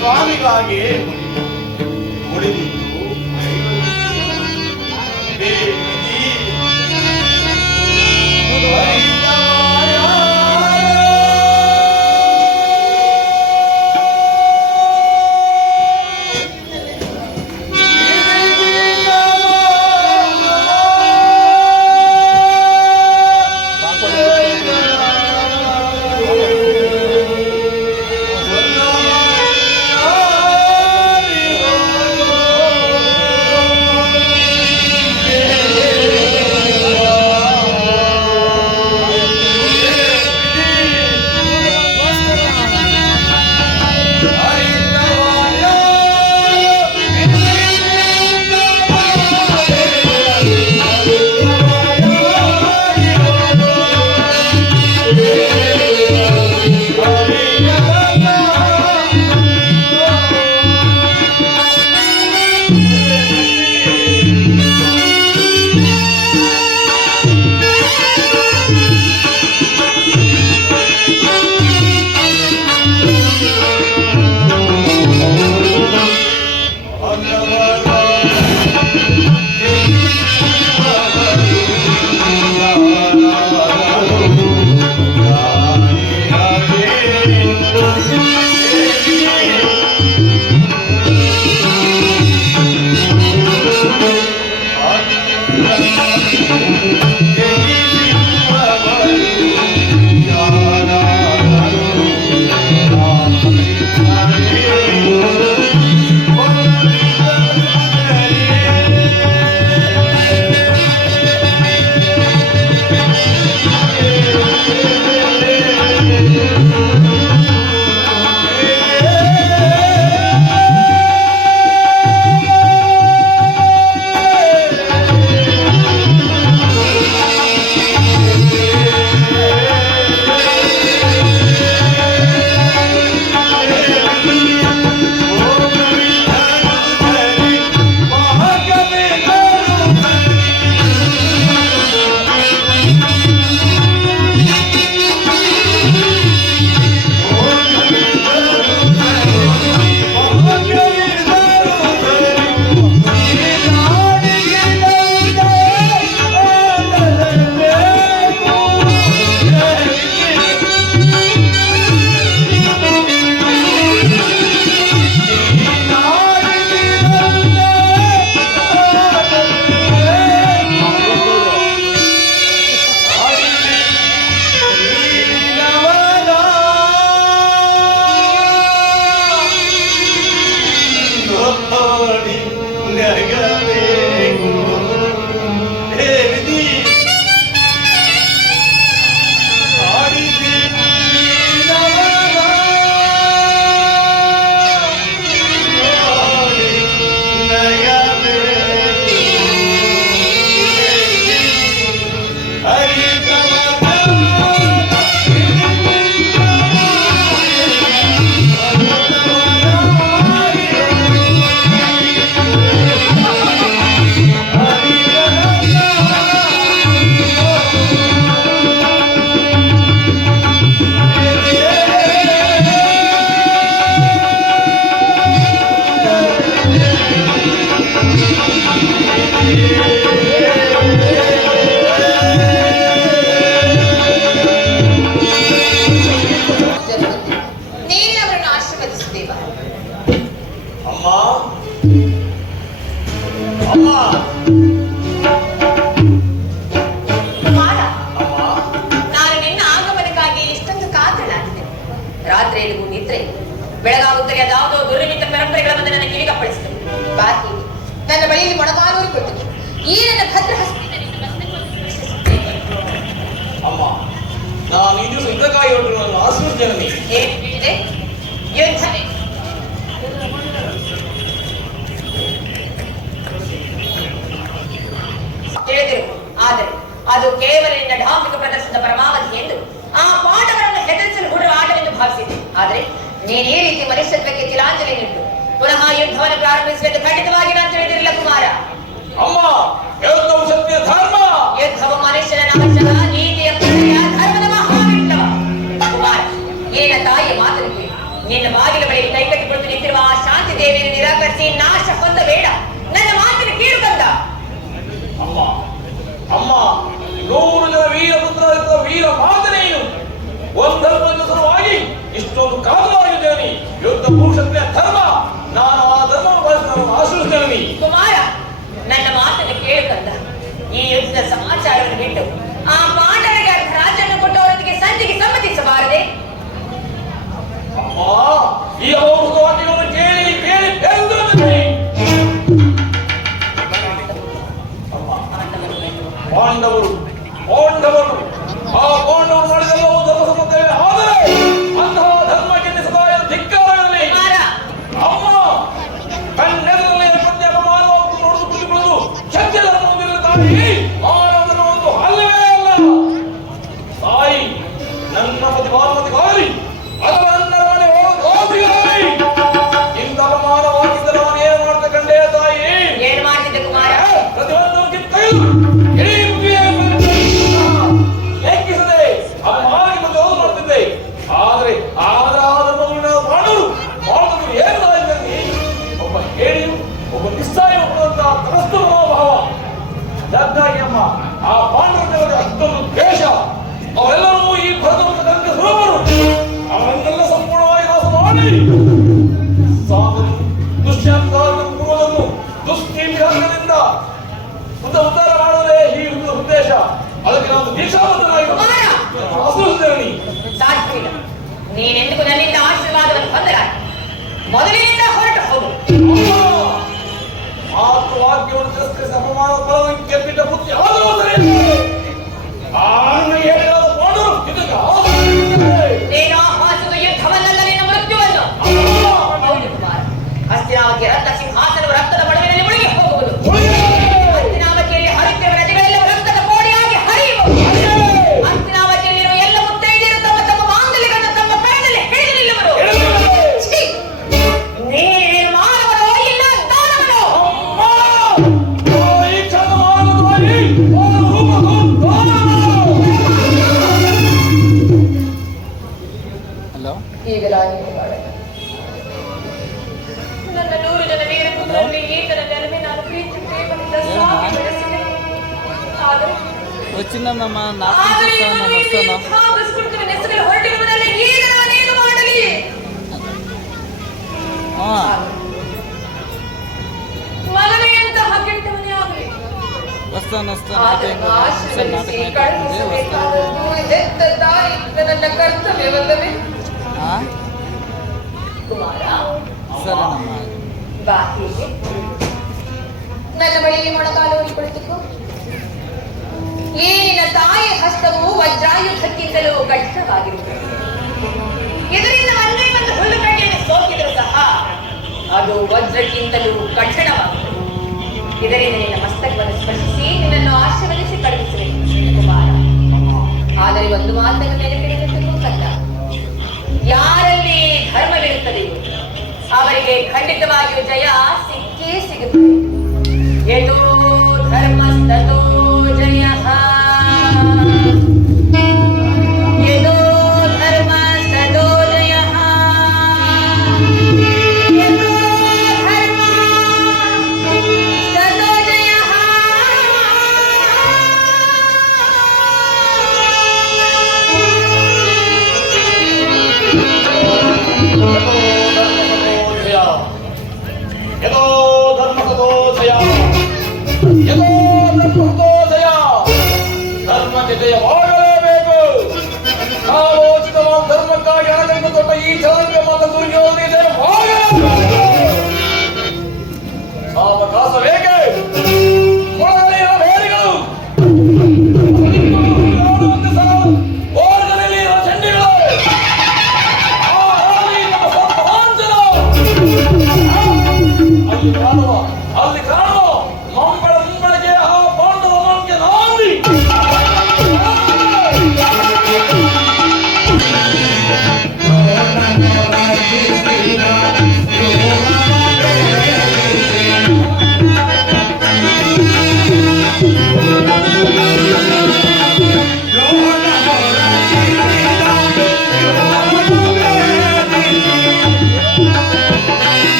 ಸ್ವಾಮಿಗಾಗಿ ಮುಡಿದಿದ್ದು ಬೆಳಗಾಗುತ್ತದೆ ಅದಾವುದೋ ದುರ್ನಿಮಿತ್ತ ಪರಂಪರೆಗಳ ಬಂದು ನನ್ನ ಕಿವಿಗಪ್ಪಳಿಸಿತು. ಬಾಕಿ ನನ್ನ ಬಳಿಯಲ್ಲಿ ಮೊಣಕಾಲೂರಿ ಕೊಟ್ಟಿತು. ಈ ನನ್ನ ಭದ್ರ ಹಸ್ತಿನಿಂದ ಅಮ್ಮ, ನಾನು ಈ ದಿವಸ ಯುದ್ಧಕ್ಕಾಗಿ ಹೊರಟು ನನ್ನ ಆಶೀರ್ವಚನೆ ಏನಿದೆ? ಯುದ್ಧವೇ ತಿಳಿದಿರು. ಆದರೆ ಅದು ಕೇವಲ ನಿನ್ನ ಧಾರ್ಮಿಕ ಪ್ರದರ್ಶನದ ಪರಮಾವಧಿ ಎಂದು ಆ ಪಾಠಗಳನ್ನು ಹೆದರಿಸಲು ಹುಡುಗ ಆಟವೆಂದು ಭಾವಿಸಿದೆ. ಆದರೆ ನೀನು ಈ ರೀತಿ ಮನುಷ್ಯತ್ವಕ್ಕೆ ತಿಲಾಂಜಲಿ ನೀಡು ಪುನಃ ಯುದ್ಧವನ್ನು ಪ್ರಾರಂಭಿಸುವುದು ಖಂಡಿತವಾಗಿ ನಾನು ತಿಳಿದಿರಲಿಲ್ಲ ಕುಮಾರ. ಅಮ್ಮ, ಯುದ್ಧವು ಸತ್ಯ ಧರ್ಮ. ಯುದ್ಧವು ಮನುಷ್ಯನ ನಾಶ, ನೀತಿಯ ಪ್ರಳಯ, ಧರ್ಮದ ಮಹಾವಿಪ್ಲವ. ಕುಮಾರ, ನಿನ್ನ ತಾಯಿಯ ಮಾತನ್ನು ಕೇಳಿ ನಿನ್ನ ಬಾಗಿಲ ಬಳಿ ಕೈಕಟ್ಟಿಕೊಂಡು ನಿಂತಿರುವ ಆ ಶಾಂತಿ ದೇವಿಯನ್ನು ನಿರಾಕರಿಸಿ ನಾಶ ಹೊಂದಬೇಡ. ನನ್ನ ಮಾತಿನ ಕೀಳು ಕಂದ. ಅಮ್ಮ ಅಮ್ಮ 100 ಜನ ವೀರಪುತ್ರ ವೀರ ಮಾತನೇನು ಒಂದರ ಸಲುವಾಗಿ ಇಷ್ಟೊಂದು ಕಾಲವಾಗಿದ್ದೇನೆ. ಯುದ್ಧ ಪುರುಷತ್ವ ಧರ್ಮ, ನಾನು ಆ ಧರ್ಮವನ್ನು ಆಶ್ರಯಿಸ್ತೇನೆ. ಕುಮಾರ, ನನ್ನ ಮಾತನ್ನು ಕೇಳು ಕಂದ. ಈ ಯುದ್ಧದ ಸಮಾಚಾರವನ್ನು ಬಿಟ್ಟು ಆ ಪಾಂಡವರಿಗೆ ಅರ್ಧ ರಾಜ್ಯವನ್ನು ಕೊಟ್ಟವರೊಂದಿಗೆ ಸಂಧಿಗೆ ಸಮ್ಮತಿಸಬಾರದೆ? ಅಮ್ಮ, ಈ ಅಮೃತ ವಾಕ್ಯವನ್ನು ಕೇಳಿ ಕೇಳಿ ಬೆಂದಿರುತ್ತೇನೆ. ಪಾಂಡವರು ಆ ಪಾಂಡವರು ಮಾಡಿದೆಲ್ಲವೂ ಧರ್ಮ ಸಮ್ಮತವೇ. ಆದರೆ ಅಂತಹ ಧರ್ಮಕ್ಕೆ ಸದಾ ಧಿಕ್ಕಾರಗಳಲ್ಲಿ ಅಮ್ಮ ಕಣ್ಣೆಲ್ಲೇ ಪ್ರತಿ ಅಪಮಾನವನ್ನು ನೋಡಿದು ಕುಳಿತುಕೊಳ್ಳುವುದು ಶಕ್ತಿ ಧರ್ಮವನ್ನು ತಾಯಿ ಮಾನವನ ಒಂದು ಅಲ್ಲವೇ ಅಲ್ಲ. ತಾಯಿ ನನ್ನ ಪ್ರತಿಭಾನವತಿಗಾಗಿ ಅದರ ನನ್ನ ಮನೆ ಹೋಗಿ ಇಂಥ ಅಪಮಾನವಾಗಿದ್ದ ನಾನು ಏನು ಮಾಡ್ತಾ ಕಂಡೆ ತಾಯಿ? ಏನು ಮಾಡ್ತಿದ್ದೆ ಕುಮಾರ? ಪ್ರತಿಯೊಂದು ಕಿತ್ತೈದು ಇಡೀ ಲೆಕ್ಕಿಸದೆ ಅಪಮಾನಕ್ಕೆ ಬಂದು ಹೋಗಿ ಮಾಡ್ತಿದ್ದೆ. ಆದ್ರೆ ಮಾಡೋರು ಏನು ಒಬ್ಬ ಹೇಳಿಯು ಒಬ್ಬ ನಿಸ್ಸಾಯ ಒಬ್ಬರಂತ ತನಸ್ತು ಮನೋಭಾವ. ಜಗ್ಗಾಗಿ ಅಮ್ಮ ಆ ಪಾಂಡವರಿಗೆ ಅಷ್ಟೊಂದು ದ್ವೇಷ. ಅವರೆಲ್ಲರೂ ಈ ಭರತವನ್ನು ತನಕ ಸುಲಭರು. ಅವರನ್ನೆಲ್ಲ ಸಂಪೂರ್ಣವಾಗಿ ನಾಶ ಮಾಡಿ ಸಾಧನು ದುಷ್ಯಂತವನ್ನು ಪೂರ್ವದನ್ನು ದುಷ್ಕೀರ್ತಿಯಿಂದ ಉದ್ಧಾರ ಮಾಡುವುದೇ ಈ ಉದ್ದೇಶ. ಅದಕ್ಕೆ ನಾನು ದೀಕ್ಷಾಬದ್ಧನಾಗಿ ಆಶ್ರಯಿಸುತ್ತೇನೆ. ಸಾಧ್ಯವಿಲ್ಲ. ನೀನೆಂದಿಗೂ ನನ್ನಿಂದ ಆಶೀರ್ವಾದವನ್ನು ಹೊಂದಲಾರೆ. ಮೊದಲಿನಿಂದ ಹೊರಟು ಹೋಗು. ಮಾತು ವಾಕ್ಯವನ್ನು ತಿರಸ್ಕರಿಸಿ ಅಪಮಾನ ಫಲವನ್ನು ಕೆಪ್ಪಿಟ್ಟ ಬುದ್ಧಿ ಆದರೂ ಸರಿ. ಹೇಳಿದ ಪಾಂಡವರು ನೀನು ಆಹ್ವಾನಿಸುವ ಯುದ್ಧವನ್ನಲ್ಲ, ನಿನ್ನ ಮೃತ್ಯುವನ್ನು. ಹೌದು ಕುಮಾರ, ಹಸ್ತಿನಾವತಿ ರತ್ನ ಸಿಂಹಾಸನವು ರಕ್ತದ ಬಡವಿನಲ್ಲಿ ಮುಳುಗಿ ಹೋಗುವುದು. ಹಸ್ತಿನಾವತಿಯಲ್ಲಿ ಹರಿಯುತ್ತಿರುವ ನದಿಗಳೆಲ್ಲವೂ ರಕ್ತದ ಕೋಡಿಯಾಗಿ ಹರಿಯುವುದು. ಹಸ್ತಿನಾವತಿಯಲ್ಲಿರುವ ಎಲ್ಲ ಮುತ್ತೈದೆಯರು ತಮ್ಮ ತಮ್ಮ ಮಾಂಗಲ್ಯಗಳನ್ನು ತಮ್ಮ ಕರದಲ್ಲಿ ಹಿಡಿದು ನಿಲ್ಲುವರು. ನೀನು ಮಾನವನೋ ಇಲ್ಲ ದಾನವನೋ? ಈಗಲಾಗಿ ನನ್ನ 100 ಜನ ವೀರ ಪುತ್ರರಲ್ಲಿ ಈತನ ನೆಲವೇ ನಾನು ಪ್ರೀತಿ ಪ್ರೇಮದಿಂದ ಸ್ವಾಮಿ ಬೆಳೆಸಿದೆ. ಆದರೆ ಹೆಸರಲ್ಲಿ ಹೊರಟಿರುವುದಲ್ಲ. ಈಗ ನಾನೇನು ಮಾಡಲಿ? ಮಗನೆಯಂತಹ ಕೆಟ್ಟವನೇ ಆಗಲಿ. ಹೆತ್ತ ತಾಯಿ ನನ್ನ ಕರ್ತವ್ಯವಲ್ಲವೇ? ಕುಮಾರ, ಬಾ ಹೀಗೆ ನನ್ನ ಬಳಿಗೆ ಮೊಣಕಾಲೂರಿ ಕುಳಿತುಕೋ. ಈ ನಿನ್ನ ತಾಯಿಯ ಹಸ್ತವು ವಜ್ರಾಯುಧಕ್ಕಿಂತಲೂ ಕಠಿಣವಾಗಿರುತ್ತದೆ. ಇದರಿಂದ ಒಂದೇ ಒಂದು ಹುಲ್ಲು ಕಡ್ಡಿಯನ್ನು ಸೋಕಿದರೂ ಸಹ ಅದು ವಜ್ರಕ್ಕಿಂತಲೂ ಕಠಿಣವಾಗುತ್ತದೆ. ಇದರಿಂದ ನಿನ್ನ ಮಸ್ತಕವನ್ನು ಸ್ಪರ್ಶಿಸಿ ನಿನ್ನನ್ನು ಆಶೀರ್ವದಿಸಿ ಕಳುಹಿಸಬೇಕು ಕುಮಾರ. ಆದರೆ ಒಂದು ಮಾತನ್ನು ನೆನಪಿಡಬೇಕು ಕಂದ. ಯಾರಲ್ಲಿ ಧರ್ಮವಿರುತ್ತದೆಯೋ ಅವರಿಗೆ ಖಂಡಿತವಾಗಿಯೂ ಜಯ ಸಿಕ್ಕೇ ಸಿಗುತ್ತದೆ. ಯತೋ ಧರ್ಮಸ್ತತೋ ಜಯಃ. ಯತೋ ಧರ್ಮಸ್ತತೋ ಜಯಃ. ಯತೋ ಧರ್ಮಸ್ತತೋ ಜಯಃ. ಯತೋ ಧರ್ಮಸತೋ ಜಯ. ಯತೋ ಧರ್ಮಸತೋ ಜಯ. ಧರ್ಮಕ್ಕೆ ಜಯವಾಗಲೇಬೇಕು. ಕಾಲೋಚಿತವಾದ ಧರ್ಮಕ್ಕಾಗಿ ಹಣದಿಂದ ದೊಡ್ಡ ಈ ಚಲನಕ್ಕೆ ಮಾತ್ರ ದುರ್ಯೋಧನಿಗೆ ಜಯವಾಗಲೇಬೇಕು. ಸಾವಕಾಶ ಬೇಕೆ? ಮೊಳಗಲಿನ ಬೇರಿಗಳು ಚಂಡಿಗಳು ಅಲ್ಲಿ ಕಾಣುವ ಮುಂಬಳಿಗೆ ಆ ಪಾಂಡವ ಮಂಗೆ ನಾಂದಿ.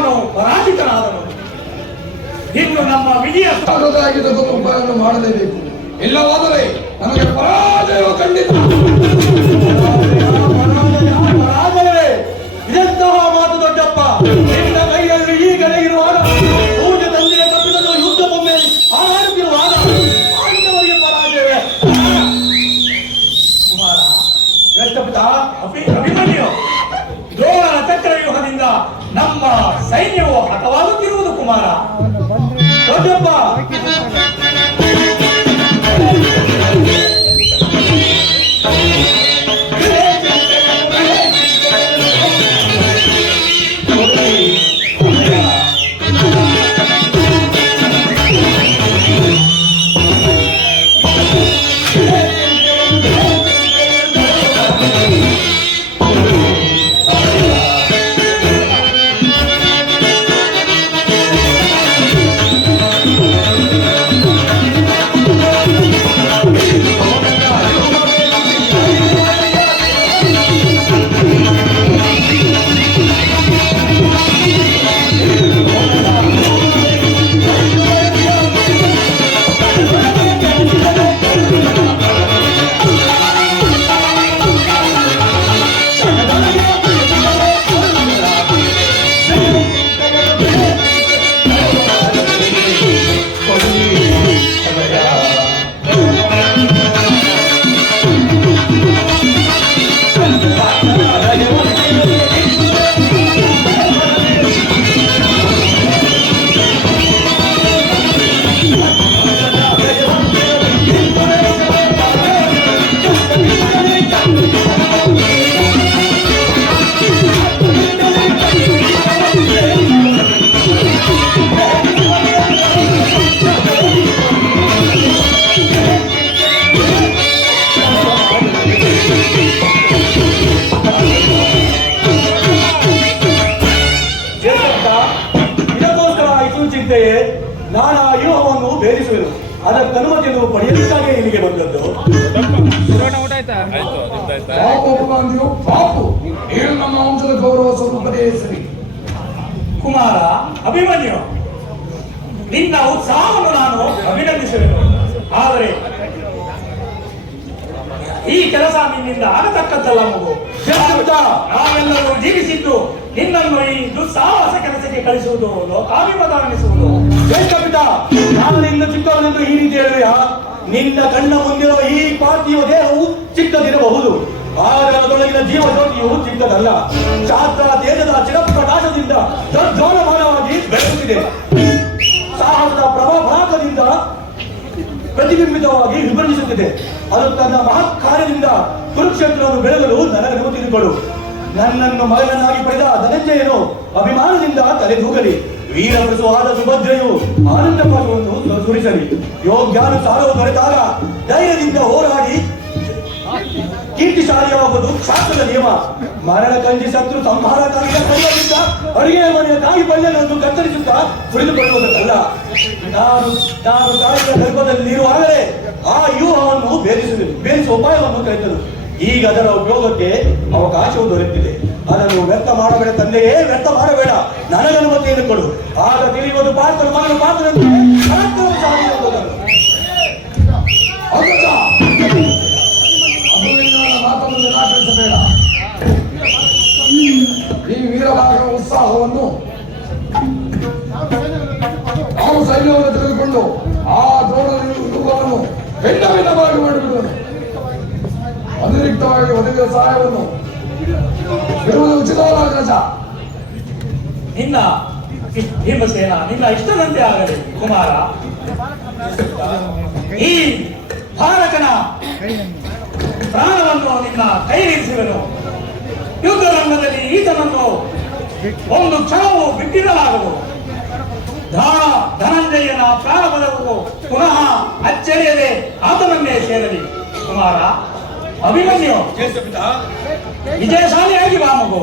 ಇವನು ಪರಾಜಿತನಾದನು. ಇನ್ನು ನಮ್ಮ ವಿಜಯ ಆಗೋದಾಗಿದ್ದಕ್ಕೊಂದು ಉಪಾಯವನ್ನು ಮಾಡಲೇಬೇಕು. ಇಲ್ಲವಾದರೆ ನಮಗೆ ಪರಾಜಯವು ಖಂಡಿತ. ಪರಾಜಯವೇ ಇದೆಂತಹ ಮಾತು ದೊಡ್ಡಪ್ಪ. ನಿನ್ನ ಕೈಯಲ್ಲಿ ಈಗಲೇ ಇರುವಾಗ ಪೂಜೆ ತಂದೆಯ ಕಪ್ಪಿದನ್ನು ಯುದ್ಧ ಬೊಮ್ಮೆ ಹಾರಾಡುತ್ತಿರುವಾಗ ಪಾಂಡವರಿಗೆ ಪರಾಜಯವೇ. ಕುಮಾರ ಶ್ರೇಷ್ಠಪಿತ ಅಭಿಮನ್ಯು ದ್ರೋಣನ ಚಕ್ರವ್ಯೂಹದಿಂದ ನಮ್ಮ ಸೈನ್ಯವು ಹತವಾಗುತ್ತಿರುವುದು ಕುಮಾರ. ದೊಡ್ಡಪ್ಪ ನಾನು ಆ ವ್ಯೂಹವನ್ನು ಭೇದಿಸುವೆನು. ಅದಕ್ಕೆ ಅನುಮತಿಯನ್ನು ಪಡೆಯಲಿಕ್ಕಾಗಿ ಇಲ್ಲಿಗೆ ಬಂದದ್ದು. ಪಾಪು ಏನು ನಮ್ಮ ವಂಶದ ಗೌರವ ಸ್ವರೂಪದೇ ಸರಿ. ಕುಮಾರ ಅಭಿಮನ್ಯು, ನಿನ್ನ ಉತ್ಸಾಹವನ್ನು ನಾನು ಅಭಿನಂದಿಸುವೆನು. ಆದರೆ ಈ ಕೆಲಸ ನಿನ್ನಿಂದ ಆಗತಕ್ಕದ್ದಲ್ಲ ಮಗು. ನಾವೆಲ್ಲರೂ ಜೀವಿಸಿದ್ದು ನಿನ್ನನ್ನು ಈ ದುಸ್ಸಾಹಸ ಕೆಲಸಕ್ಕೆ ಕಳಿಸುವುದು ಲೋಕಾಭಿಮತ ಎನಿಸುವುದು. ನಾನು ನಿನ್ನ ಚಿಕ್ಕವನೆಂದು ಈ ರೀತಿ ಹೇಳುವೆಯಾ? ನಿನ್ನ ಕಣ್ಣ ಮುಂದಿರುವ ಈ ಪಾರ್ಥಿವ ದೇಹವು ಚಿಕ್ಕದಿರಬಹುದು, ಆದರೆ ಅದರೊಳಗಿನ ಜೀವ ಜ್ಯೋತಿಯು ಚಿಕ್ಕದಲ್ಲ. ಶಾಸ್ತ್ರ ದೇಶದ ಚಿರಪ್ರಕಾಶದಿಂದ ಪ್ರಜ್ವಲಮಾನವಾಗಿ ಬೆಳೆಯುತ್ತಿದೆ. ಸಾಹಸದ ಪ್ರಭಾಭಾಗದಿಂದ ಪ್ರತಿಬಿಂಬಿತವಾಗಿ ವಿಭಜಿಸುತ್ತಿದೆ. ಅದು ತನ್ನ ಮಹತ್ ಕಾರ್ಯದಿಂದ ಕುರುಕ್ಷೇತ್ರವನ್ನು ಬೆಳಗಲು ನನಗೆ ತಿಳಿದುಕೊಳ್ಳು. ನನ್ನನ್ನು ಮಗನನ್ನಾಗಿ ಪಡೆದ ಧನಂಜಯನು ಅಭಿಮಾನದಿಂದ ತಲೆದೂಗಲಿ. ವೀರಪ್ರಸವಾದ ಸುಭದ್ರೆಯು ಆನಂದ ಪಾಠವನ್ನು ಸುರಿಸಲಿ. ಯೋಗ್ಯಾನುಸಾರವು ದೊರೆತಾಗ ಧೈರ್ಯದಿಂದ ಹೋರಾಡಿ ಕೀರ್ತಿಶಾಲಿಯಾಗುವುದು ಶಾಸ್ತ್ರದ ನಿಯಮ. ಮರಣ ಕಂಜಿ ಶತ್ರು ಸಂಹಾರ ಕಾರ್ಯ ಕೈಯಲ್ಲಿದ್ದ ಅಡುಗೆ ಮನೆಯ ಕಾಯಿ ಪಲ್ಯಗಳನ್ನು ಕತ್ತರಿಸುತ್ತಾ ಸುರಿದುಕೊಳ್ಳುವುದಕ್ಕಲ್ಲ. ನಾನು ತಾಯಿಯ ಗರ್ಭದಲ್ಲಿರುವಾಗಲೇ ಆ ವ್ಯೂಹವನ್ನು ಭೇದಿಸುವ ಉಪಾಯವನ್ನು ಕಲಿತರು. ಈಗ ಅದರ ಉಪಯೋಗಕ್ಕೆ ಅವಕಾಶವು ದೊರೆತಿದೆ. ಅದನ್ನು ವ್ಯರ್ಥ ಮಾಡಬೇಡ ತಂದೆಯೇ, ವ್ಯರ್ಥ ಮಾಡಬೇಡ. ನನಗನುಮತಿಯನ್ನು ಕೊಡು. ಆಗ ತಿಳಿಯುವುದು ಪಾತ್ರ ಮಗನ ಪಾತ್ರ ಮಾತನ್ನು ನಿರಾಕರಿಸಬೇಡ. ಈ ವೀರಭಾಗದ ಉತ್ಸಾಹವನ್ನು ನಾವು ಸೈನ್ಯವನ್ನು ತೆಗೆದುಕೊಂಡು ಆ ದ್ರೋಣವನ್ನು ಭಿನ್ನ ಭಿನ್ನವಾಗಿ ಮಾಡಿಬಿಡುವನು. ಅತಿರಿಕ್ತವಾಗಿ ಒದಗಿದ ಸಹಾಯವನ್ನು ಇರುವುದು ಉಚಿತವಾದ ಕೆಲಸ. ನಿನ್ನ ಭೀಮಸೇನ ನಿನ್ನ ಇಷ್ಟದಂತೆ ಆಗಲಿ ಕುಮಾರ. ಈ ಭಾರತನ ಪ್ರಾಣವನ್ನು ನಿನ್ನ ಕೈಲಿರಿಸುವೆನು. ಯುದ್ಧ ರಂಗದಲ್ಲಿ ಈತನನ್ನು ಒಂದು ಕ್ಷಣವು ಬಿಟ್ಟಿರಲಾಗದು. ಧನಂಜಯನ ಪ್ರಾಣಬಲವು ಪುನಃ ಅಚ್ಚರಿಯದೆ ಆತನನ್ನೇ ಸೇರಲಿ. ಕುಮಾರ ಅಭಿಮನ್ಯು ವಿಜಯಶಾಲಿಯಾಗಿ ಬಾ ಮಗು.